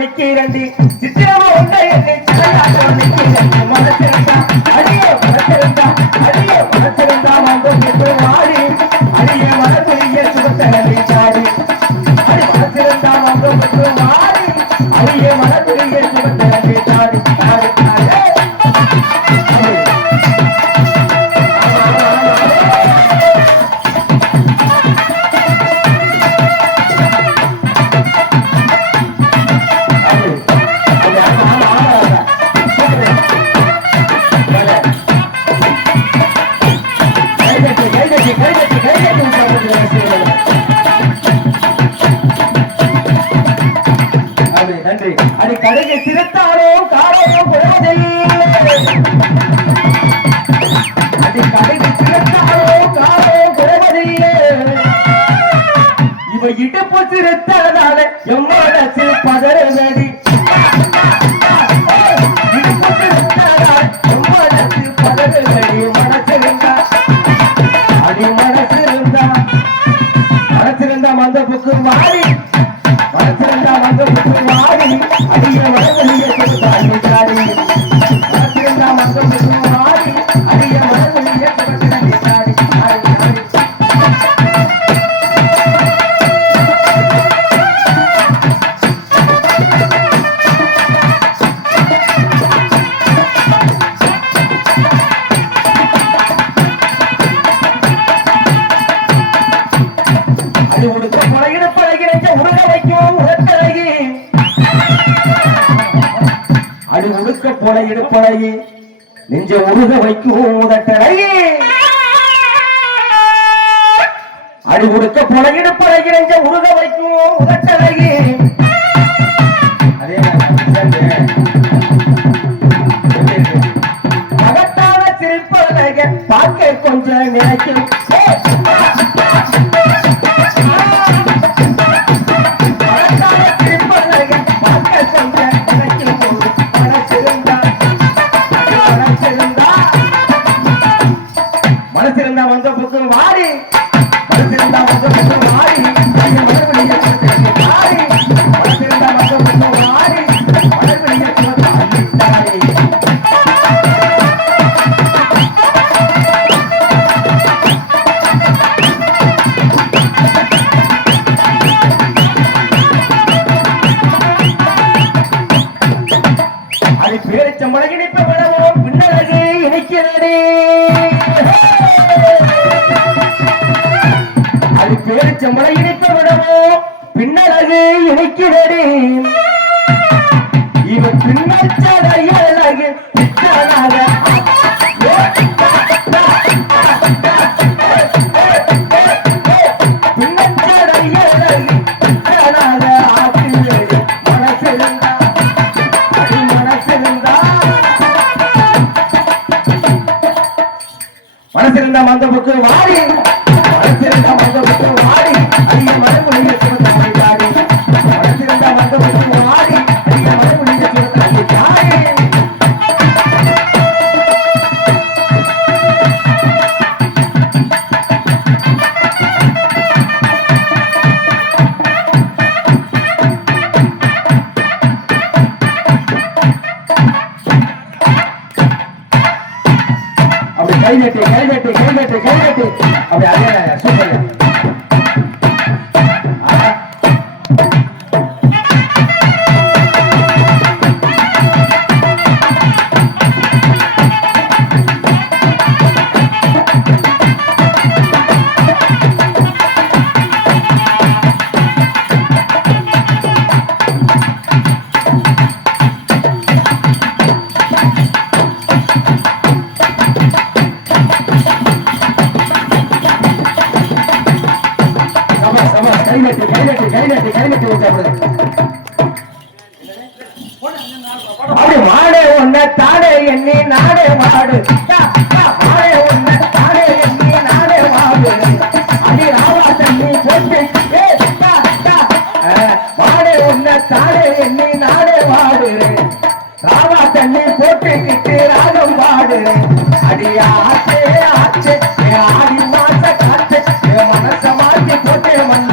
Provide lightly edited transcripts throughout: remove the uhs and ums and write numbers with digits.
நிக்கிறண்டி சித்திரமா உண்டை என்னை சிலையாட்டோ நிக்கிறண்டி மனசிருந்தா அடியே மனசிருந்தா அடியே மனசிருந்தா வந்து மாறி அடியே மனசிறிய சுத்தரடி சாடி அடி மனசிருந்தா வந்து மாறி அடியே மனசிறிய சுத்தரடி சாடி சாடி அடி கடுகு சிறுத்தாரோ காரோ குழந்தையே அடி கடுகு சிறுத்தாரோ காரோ குழந்தையே இவ இடுப்பு சிறுத்ததால எம்மனசு பதறடி இடுப்பு சிறுத்ததால எம்மனசு பதறடி மனசிருந்தா அடி மனசிருந்தா மனசிருந்தா மந்தப்புக்கு மாறி மனசிருந்தா மந்தப்புக்கு மாறி அடிய மனதிலே சொல்லுதாடி சாடி மனசிருந்தா மந்தப்புக்கு மாறி அடிய மனதிலே சொல்லுதாடி சாடி சாடி அது உடுக்க பழகிற உருக வைக்கும் உடத்தழகி அது உடுக்க பழகி நெஞ்ச உருக வைக்கும் உதட்டழகி அது உடுக்க பழகி நெஞ்ச உருக வைக்கும் உதட்டழகி மகத்தான சிரிப்பழக பார்க்க கொஞ்சம் நினைக்கும் மனசிருந்தா வந்த புக்கு மாறி மனசிருந்தா வந்த புக்கு மாறி மனசிருந்தா வந்த புக்கு மாறி அது பேரச்சம்பளை இணைப்ப விடவும் பின்னழகு இணைக்கிறதே அது பேரச்சம்பளை இணைப்ப விடவும் பின்னழகு இணைக்கிறதே இவன் பின்னச்சடைய அழகு பிச்சனாக பின்னச்சடைய அழகு பிச்சனாக ஆற்றியது மனசிருந்தா அடி மனசிருந்தா மனசிருந்தா மந்தப்புக்கு வாடி மனசிருந்தா மந்தப்புக்கு வாடி அடிய மனமுடிய சுமத்தாடி தாடி மனசிருந்தா மந்தப்புக்கு வாடி அடிய மனமுடிய சுமத்தாடி தாடி அப்படி கைதட்டி அப்படி அதே சூப்பர் அப்படி மாடே ஒன்ன தாடே எண்ணி நாடே மாடு மாடே ஒன்ன தாடே எண்ணி நாடே மாடு அடி ராவா தண்ணி போட்டு மாடே ஒன்ன தாடே எண்ணி நாடே மாடு ராவா தண்ணி போட்டுக்கிட்டு ராகம் பாடு அடியாச்சே ஆச்சே ஆடி மாச காத்து மனச மாத்தி போட்டு மண்ண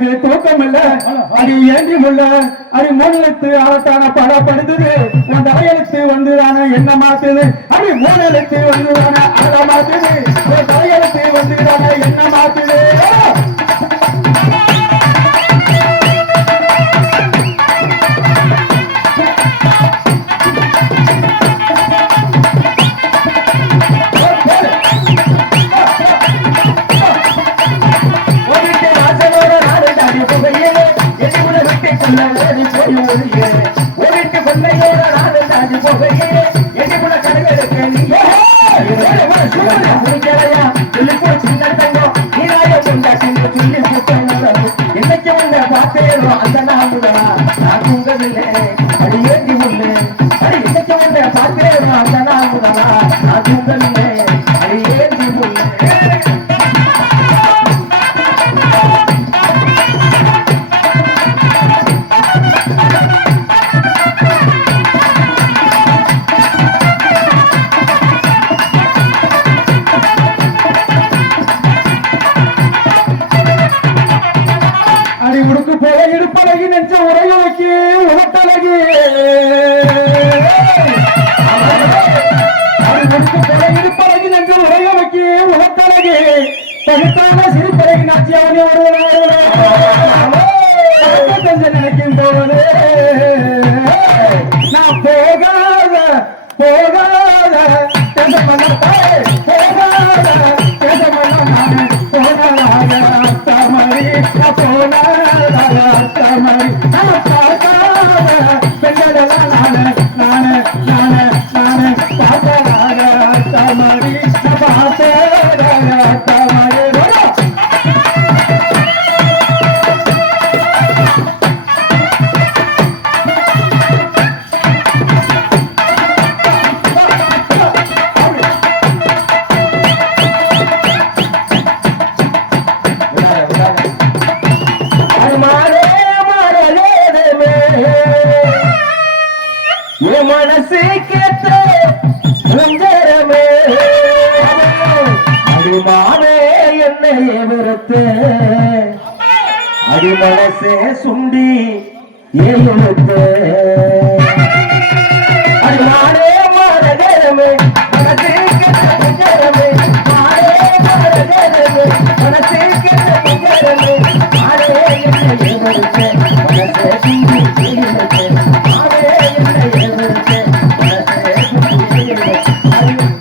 எனக்கு தூக்கம் இல்ல அடி ஏண்டி முல்ல அடி மூணு ஆரத்தான படப்படுத்துது உன் தலையெழுத்து வந்துதான என்ன மாத்துது அடி மூணு எழுத்து வந்துதான அத மாத்துது உன் தலையெழுத்து வந்துதான என்ன மாத்துது அந்த நான் தூங்கவில்லை அடி ஏற்றி முள்ளு அடி இன்னைக்கு உன்னை பார்த்தேன் அந்த நான் தூங்கவில்லை அடி ஏற்றி முள்ளு உடுக்கு போல இடுப்பழகி நெஞ்ச உரையலைக்கு உலட்டழகி உடுக்கு போல இடுப்பழகி நெஞ்ச உரையலைக்கு உலட்டழகி தகுத்தான சிறுபழகி நாச்சி அவனே ஒருவன் நினைக்கும் போது நான் போகாத போகாத மனசே கேட்ட அடிமானே என்னை வெறுத்து அடிமனசே சுண்டி ஏழுத்து அடிமானே மாறகரமே மனசே கேட்டமே மாறே மாறகரமே மனசே கேட்டமே மாறே என்னை வெறுத்து மனசே சுண்டி ஏழுத்து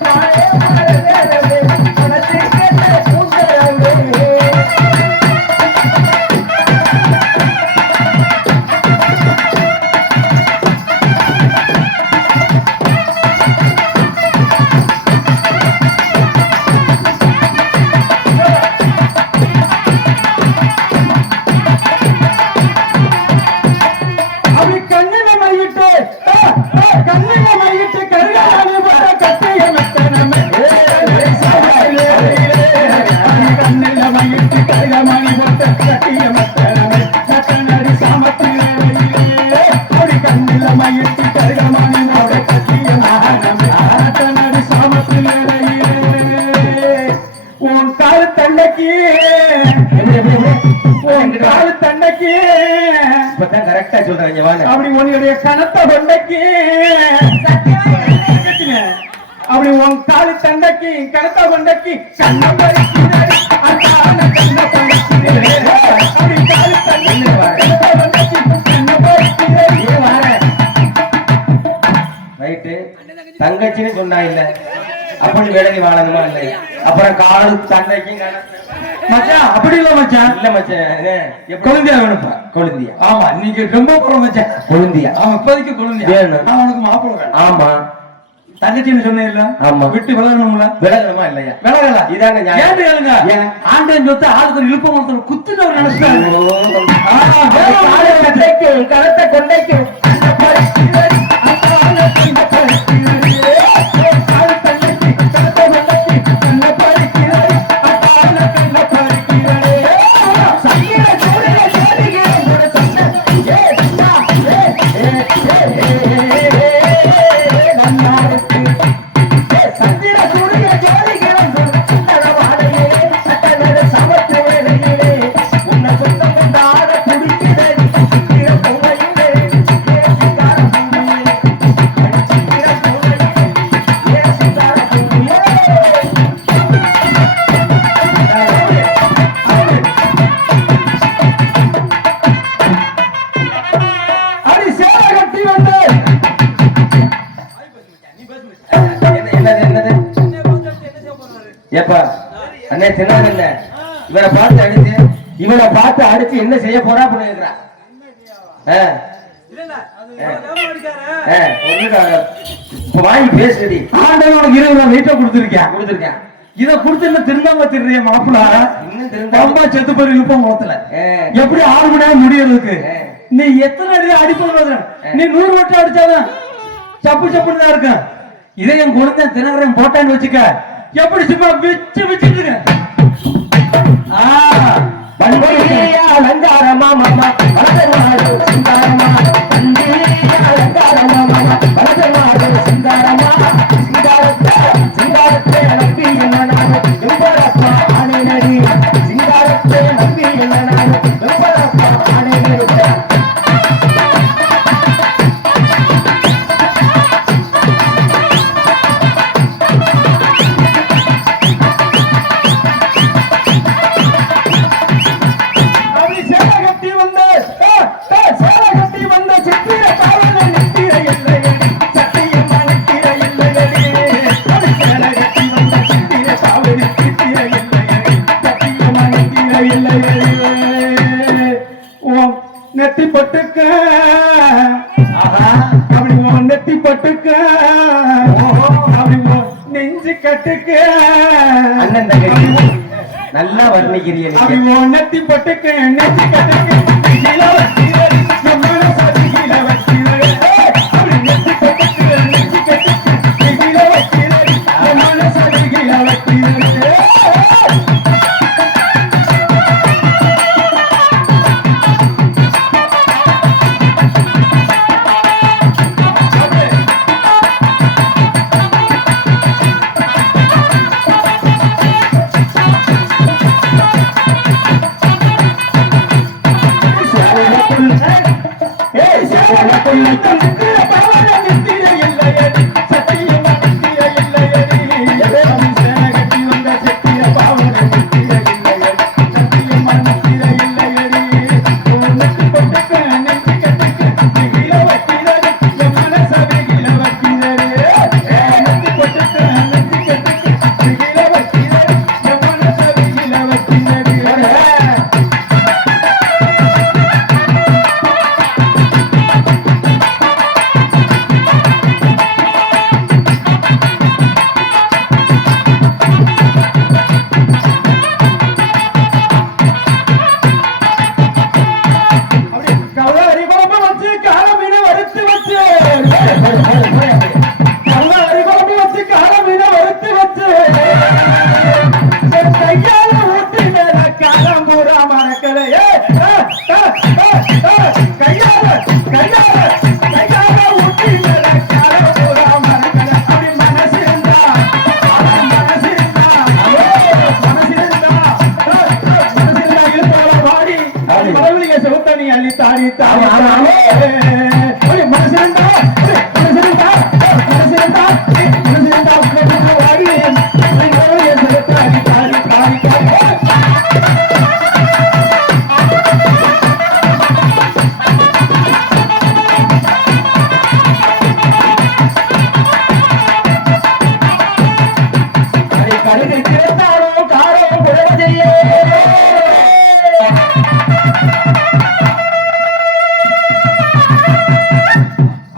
கரெக்டா சொல்றாங்க அப்படி உன்னுடைய கனத்த கொண்டைக்கு அப்படி உன் காலு தண்டைக்கு கனத்த கொண்டைக்கு தங்கச்சின்னு சொன்னா இல்ல அப்படி விலகி வாழணுமா இல்லை அப்புறம் காலு தண்டைக்கும் மச்சான் அப்படி இல்ல மச்சான் இல்ல மச்சான் கொழுந்தியா வேணுப்பா கொழுந்தியா ஆமா நீங்க ரொம்ப போறோம் மச்சான் கொழுந்தியா ஆமா இப்போதைக்கு கொழுந்தியா வேணும் நான் உனக்கு மாப்பிள்ளை வேணும் ஆமா தங்கச்சின்னு சொன்னேன் இல்ல ஆமா விட்டு விலகணும்ல விலகணுமா இல்லையா விலகல இதாங்க ஏன் கேளுங்க ஆண்டன் சொத்து ஆளுக்கு ஒரு இழுப்ப மரத்துல குத்துன்னு ஒரு நினைச்சாங்க கலத்தை கொண்டைக்கு உன்னை சொந்தம் கொண்டா ஏப்பா அண்ணே தின்னாங்கல்ல இவனை பார்த்து அடிச்சு என்ன செய்ய போறா அப்படின்னு இருக்கிறா வாங்கி பேசுடி ஆண்டவன் உனக்கு 20 ரூபா வீட்டை கொடுத்துருக்கேன் இதை கொடுத்து திருந்தாம திருறிய மாப்பிள இன்னும் திருந்தாம செத்து போய் இருப்போம் முகத்துல எப்படி 6 மணி நேரம் முடியறதுக்கு நீ எத்தனை அடி அடிப்பது நீ 100 வட்டம் அடிச்சாதான் சப்புன்னு தான் இருக்கும் இதை என் குழந்தை தினகரன் போட்டான்னு வச்சுக்க எப்படி சும்மா வச்சுட்டு இருக்கேன் அலங்காரமா மாமா வளர்மாடு சிங்காரமா அலங்காரமா மாமா வளர்மாடு சிங்காரமா சிங்காரத்தை நம்பி என்ன நானு எவ்வளப்பா ஆணை நடி சிங்காரத்தை நம்பி என்ன நானு எவ்வளப்பா ஆணை நடி நெத்தி பட்டுக்க அப்படி நெத்தி பட்டுக்க அப்படி நெஞ்சு கட்டுக்க அண்ணன் நல்லா வர்ணிக்கிறீங்க அப்படி நெத்தி பட்டுக்க நெத்தி கட்டுக்க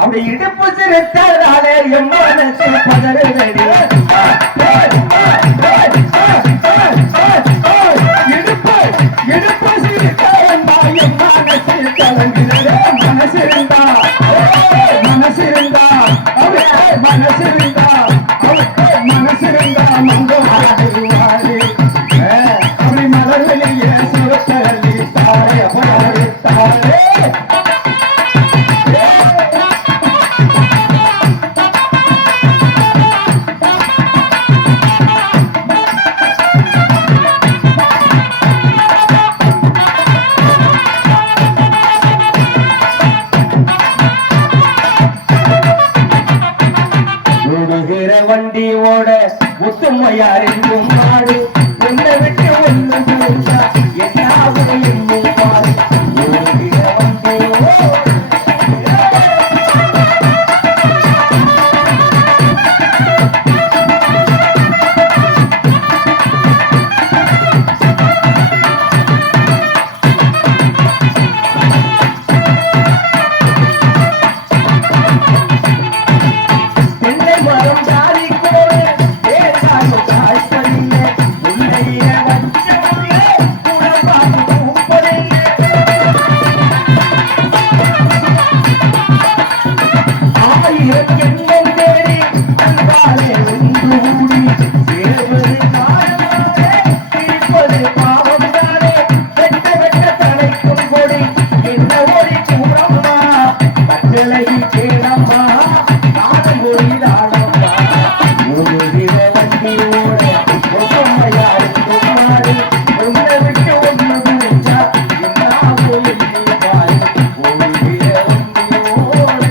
அப்படி இடுப்பு சிறுத்தாலே எம்மனத்தில் பதறுதடி இடுப்பு சிறுத்தாண்டா எம்மனத்தில் கலங்குதே மனசிருந்தா மங்கவாடி அப்படி மலர் வெளியே சுரத்தள்ளி தாழே தாழே வண்டியோட முத்துமையாரின் மாடு என்னை விட்டு ஒன்று என்ன பாரு வண்டியோ எண்ணம் தேடி அன்பாலே ஒன்று கூடி சேர்வது காரணமானே இருப்பது பாவம் தானே வெட்ட வெட்ட தலைக்கும் கொடி என்ன ஒளி கூறம்மா கட்டளை கேளம்மா காதல் மொழி தானம்மா ஒரு வித வண்டியோட ஒப்பமையாருக்கும் மாடு ஒன்றை விட்டு ஒன்று முடிச்சா என்ன போய் பாரு ஒரு வித வண்டியோட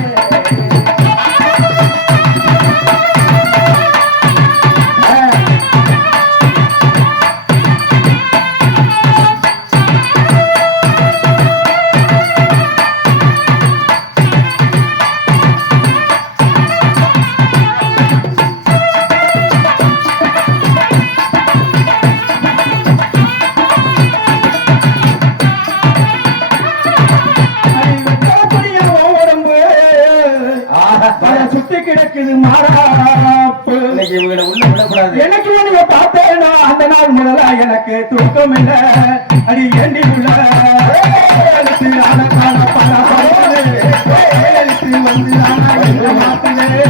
சுத்தி கிடக்குது மாறாப்பு இன்னைக்கு இவங்களை உள்ள விடக்கூடாது. எனக்கு நீங்க பார்த்தேன்னா அந்த நாள் முதலா எனக்கு தூக்கம் இல்ல அடி எண்ணி உள்ள எழுத்து நான காண பல எழுத்து வந்து மாட்டுது